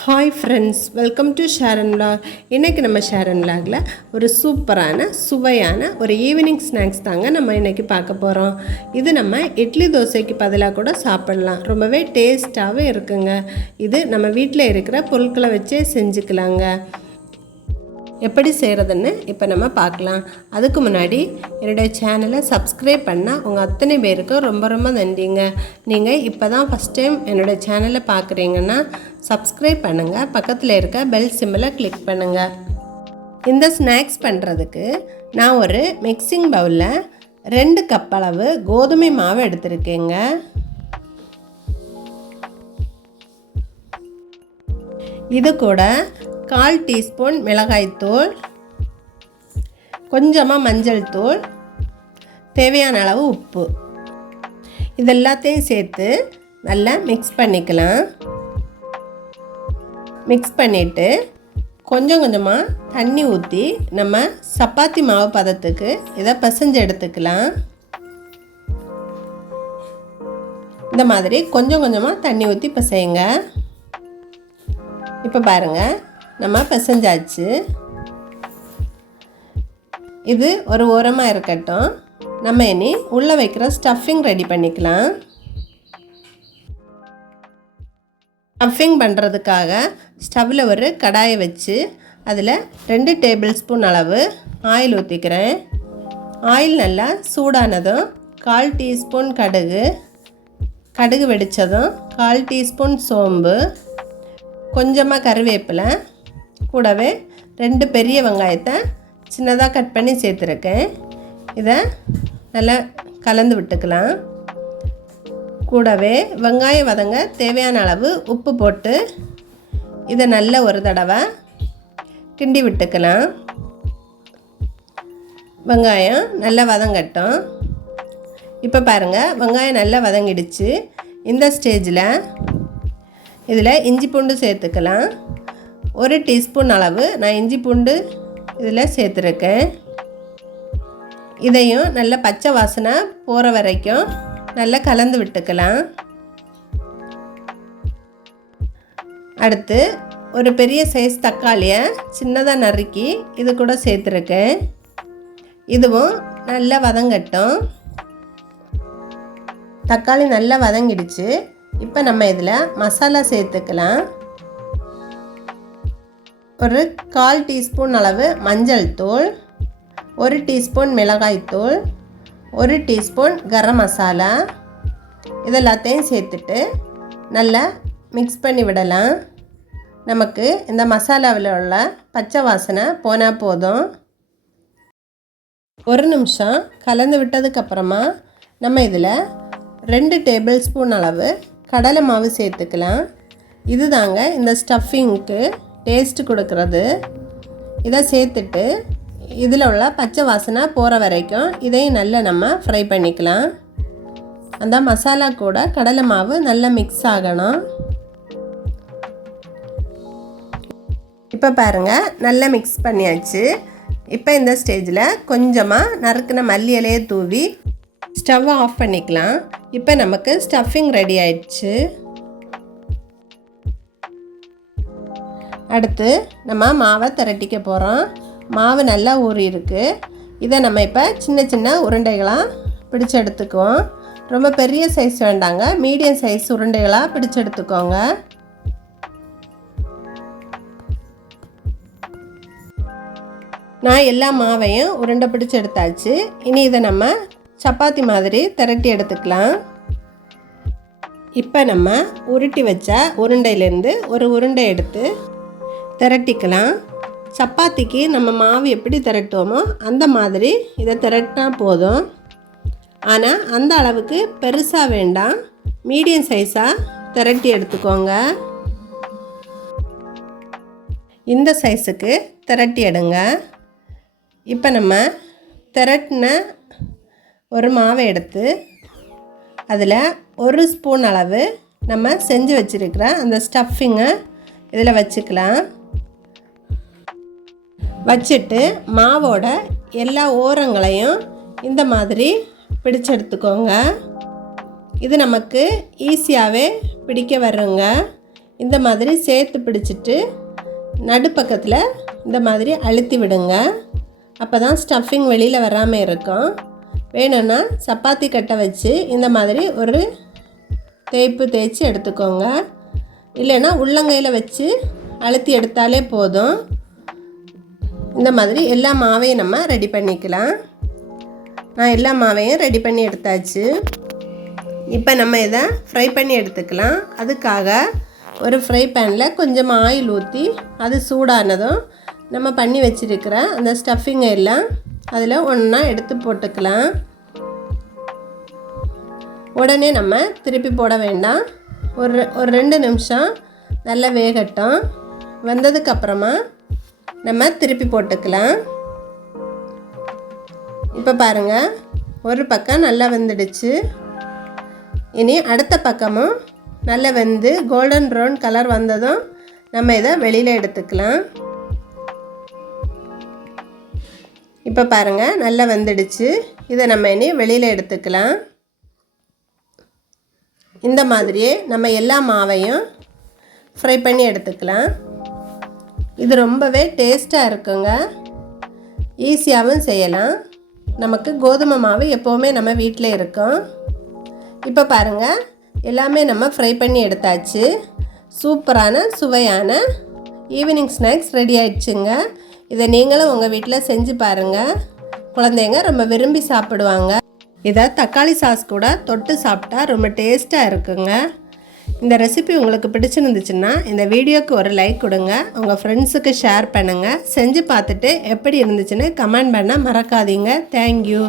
Hi friends, welcome to Sharon vlog. இன்றைக்கி நம்ம ஷேரன் விலாகில் ஒரு சூப்பரான சுவையான ஒரு ஈவினிங் ஸ்நாக்ஸ் தாங்க நம்ம இன்றைக்கி பார்க்க போகிறோம். இது நம்ம இட்லி தோசைக்கு பதிலாக கூட சாப்பிடலாம். ரொம்பவே டேஸ்ட்டாகவும் இருக்குங்க. இது நம்ம வீட்டில் இருக்கிற பொருட்களை வச்சே செஞ்சுக்கலாங்க. எப்படி செய்கிறதுன்னு இப்போ நம்ம பார்க்கலாம். அதுக்கு முன்னாடி என்னுடைய சேனலை சப்ஸ்கிரைப் பண்ணால் உங்கள் அத்தனை பேருக்கும் ரொம்ப ரொம்ப நன்றிங்க. நீங்கள் இப்போ தான் ஃபஸ்ட் டைம் என்னுடைய சேனலை பார்க்குறீங்கன்னா சப்ஸ்கிரைப் பண்ணுங்கள், பக்கத்தில் இருக்க பெல் சிம்பிளை கிளிக் பண்ணுங்கள். இந்த ஸ்நாக்ஸ் பண்ணுறதுக்கு நான் ஒரு மிக்சிங் பவுலில் 2 கப் அளவு கோதுமை மாவு எடுத்திருக்கேங்க. இது கூட 1/4 டீஸ்பூன் மிளகாய்த்தூள், கொஞ்சமாக மஞ்சள் தூள், தேவையான அளவு உப்பு, இதெல்லாத்தையும் சேர்த்து நல்லா மிக்ஸ் பண்ணிக்கலாம். மிக்ஸ் பண்ணிவிட்டு கொஞ்சம் கொஞ்சமாக தண்ணி ஊற்றி நம்ம சப்பாத்தி மாவு பதத்துக்கு இதை பிசைஞ்சு எடுத்துக்கலாம். இந்த மாதிரி கொஞ்சம் கொஞ்சமாக தண்ணி ஊற்றி பிசையுங்க. இப்போ பாருங்கள், நம்ம பிசைஞ்சாச்சு. இது ஒரு ஓரமாக இருக்கட்டும். நம்ம இனி உள்ளே வைக்கிற ஸ்டஃபிங் ரெடி பண்ணிக்கலாம். ஸ்டஃபிங் பண்ணுறதுக்காக ஸ்டவ்வில் ஒரு கடாயை வச்சு அதில் 2 டேபிள் ஸ்பூன் அளவு ஆயில் ஊற்றிக்கிறேன். ஆயில் நல்லா சூடானதும் 1/4 டீஸ்பூன் கடுகு வெடித்ததும் 1/4 டீஸ்பூன் சோம்பு, கொஞ்சமாக கருவேப்பிலை, கூடவே 2 பெரிய வெங்காயத்தை சின்னதாக கட் பண்ணி சேர்த்துருக்கேன். இதை நல்லா கலந்து விட்டுக்கலாம். கூடவே வெங்காயம் வதங்க தேவையான அளவு உப்பு போட்டு இதை நல்ல ஒரு தடவை கிண்டி விட்டுக்கலாம். வெங்காயம் நல்லா வதங்கட்டும். இப்போ பாருங்கள், வெங்காயம் நல்லா வதங்கிடுச்சு. இந்த ஸ்டேஜில் இதில் இஞ்சி பூண்டு சேர்த்துக்கலாம். 1 டீஸ்பூன் அளவு நான் இஞ்சி பூண்டு இதில் சேர்த்துருக்கேன். இதையும் நல்ல பச்சை வாசனை போகிற வரைக்கும் நல்லா கலந்து விட்டுக்கலாம். அடுத்து ஒரு பெரிய சைஸ் தக்காளியை சின்னதாக நறுக்கி இது கூட சேர்த்துருக்கேன். இதுவும் நல்லா வதங்கட்டும். தக்காளி நல்லா வதங்கிடுச்சு. இப்போ நம்ம இதில் மசாலா சேர்த்துக்கலாம். ஒரு 1/4 டீஸ்பூன் அளவு மஞ்சள் தூள், 1 டீஸ்பூன் மிளகாய்த்தூள், 1 டீஸ்பூன் கரம் மசாலா, இதெல்லாத்தையும் சேர்த்துட்டு நல்லா மிக்ஸ் பண்ணி விடலாம். நமக்கு இந்த மசாலாவில் உள்ள பச்சை வாசனை போனால் போதும். 1 நிமிஷம் கலந்து விட்டதுக்கப்புறமா நம்ம இதில் 2 டேபிள் ஸ்பூன் அளவு கடலை மாவு சேர்த்துக்கலாம். இது தாங்க இந்த ஸ்டஃபிங்க்கு டேஸ்ட்டு கொடுக்குறது. இதை சேர்த்துட்டு இதில் உள்ள பச்சை வாசனை போகிற வரைக்கும் இதையும் நல்லா நம்ம ஃப்ரை பண்ணிக்கலாம். அந்த மசாலா கூட கடலை மாவு நல்லா மிக்ஸ் ஆகணும். இப்போ பாருங்கள், நல்லா மிக்ஸ் பண்ணியாச்சு. இப்போ இந்த ஸ்டேஜில் கொஞ்சமாக நறுக்கின மல்லி இலையை தூவி ஸ்டவ்வை ஆஃப் பண்ணிக்கலாம். இப்போ நமக்கு ஸ்டஃபிங் ரெடி ஆயிடுச்சு. அடுத்து நம்ம மாவை திரட்டிக்க போகிறோம். மாவு நல்லா ஊறி இருக்குது. இதை நம்ம இப்போ சின்ன சின்ன உருண்டைகளாக பிடிச்சு எடுத்துக்குவோம். ரொம்ப பெரிய சைஸ் வேண்டாங்க, மீடியம் சைஸ் உருண்டைகளாக பிடிச்சு எடுத்துக்கோங்க. நான் எல்லா மாவையும் உருண்டை பிடிச்சு எடுத்தாச்சு. இனி இதை நம்ம சப்பாத்தி மாதிரி திரட்டி எடுத்துக்கலாம். இப்போ நம்ம உருட்டி வச்ச உருண்டையிலேருந்து ஒரு உருண்டை எடுத்து திரட்டிக்கலாம். சப்பாத்திக்கு நம்ம மாவு எப்படி திரட்டுவோமோ அந்த மாதிரி இதை திரட்டினா போதும். ஆனால் அந்த அளவுக்கு பெருசாக வேண்டாம், மீடியம் சைஸாக திரட்டி எடுத்துக்கோங்க. இந்த சைஸுக்கு திரட்டி எடுங்க. இப்போ நம்ம திரட்டின ஒரு மாவை எடுத்து அதில் 1 ஸ்பூன் அளவு நம்ம செஞ்சு வச்சுருக்கிற அந்த ஸ்டஃபிங்கை இதில் வச்சுக்கலாம். வச்சுட்டு மாவோட எல்லா ஓரங்களையும் இந்த மாதிரி பிடிச்சு எடுத்துக்கோங்க. இது நமக்கு ஈஸியாகவே பிடிக்க வருங்க. இந்த மாதிரி சேர்த்து பிடிச்சிட்டு நடுப்பக்கத்தில் இந்த மாதிரி அழுத்தி விடுங்க. அப்போ தான் ஸ்டஃபிங் வெளியில் வராமல் இருக்கும். வேணும்னா சப்பாத்தி கட்டை வச்சு இந்த மாதிரி ஒரு தேய்ச்சி எடுத்துக்கோங்க. இல்லைன்னா உள்ளங்கையில் வச்சு அழுத்தி எடுத்தாலே போதும். இந்த மாதிரி எல்லா மாவையும் நம்ம ரெடி பண்ணிக்கலாம். நான் எல்லா மாவையும் ரெடி பண்ணி எடுத்தாச்சு. இப்போ நம்ம இதை ஃப்ரை பண்ணி எடுத்துக்கலாம். அதுக்காக ஒரு ஃப்ரை பேனில் கொஞ்சம் ஆயில் ஊற்றி அது சூடானதும் நம்ம பண்ணி வச்சுருக்கிற அந்த ஸ்டஃபிங்கை எல்லாம் அதில் ஒன்றா எடுத்து போட்டுக்கலாம். உடனே நம்ம திருப்பி போட வேண்டாம். ஒரு 2 நிமிஷம் நல்லா வேகட்டும். வெந்ததுக்கப்புறமா நம்ம திருப்பி போட்டுக்கலாம். இப்போ பாருங்கள், ஒரு பக்கம் நல்லா வெந்துடுச்சு. இனி அடுத்த பக்கமும் நல்லா வெந்து கோல்டன் ப்ரௌன் கலர் வந்ததும் நம்ம இதை வெளியில் எடுத்துக்கலாம். இப்போ பாருங்கள், நல்லா வெந்துடுச்சு. இதை நம்ம இனி வெளியில் எடுத்துக்கலாம். இந்த மாதிரியே நம்ம எல்லா மாவையும் ஃப்ரை பண்ணி எடுத்துக்கலாம். இது ரொம்பவே டேஸ்ட்டாக இருக்குங்க. ஈஸியாகவும் செய்யலாம். நமக்கு கோதுமை மாவு எப்போவுமே நம்ம வீட்டில் இருக்கும். இப்போ பாருங்கள், எல்லாமே நம்ம ஃப்ரை பண்ணி எடுத்தாச்சு. சூப்பரான சுவையான ஈவினிங் ஸ்நாக்ஸ் ரெடி ஆயிடுச்சுங்க. இதை நீங்களும் உங்கள் வீட்டில் செஞ்சு பாருங்கள். குழந்தைங்க ரொம்ப விரும்பி சாப்பிடுவாங்க. இதை தக்காளி சாஸ் கூட தொட்டு சாப்பிட்டா ரொம்ப டேஸ்ட்டாக இருக்குங்க. இந்த ரெசிபி உங்களுக்கு பிடிச்சிருந்துச்சுன்னா இந்த வீடியோக்கு ஒரு லைக் கொடுங்க. உங்கள் ஃப்ரெண்ட்ஸுக்கு ஷேர் பண்ணுங்கள். செஞ்சு பார்த்துட்டு எப்படி இருந்துச்சுன்னு கமெண்ட் பண்ண மறக்காதீங்க. தேங்க்யூ.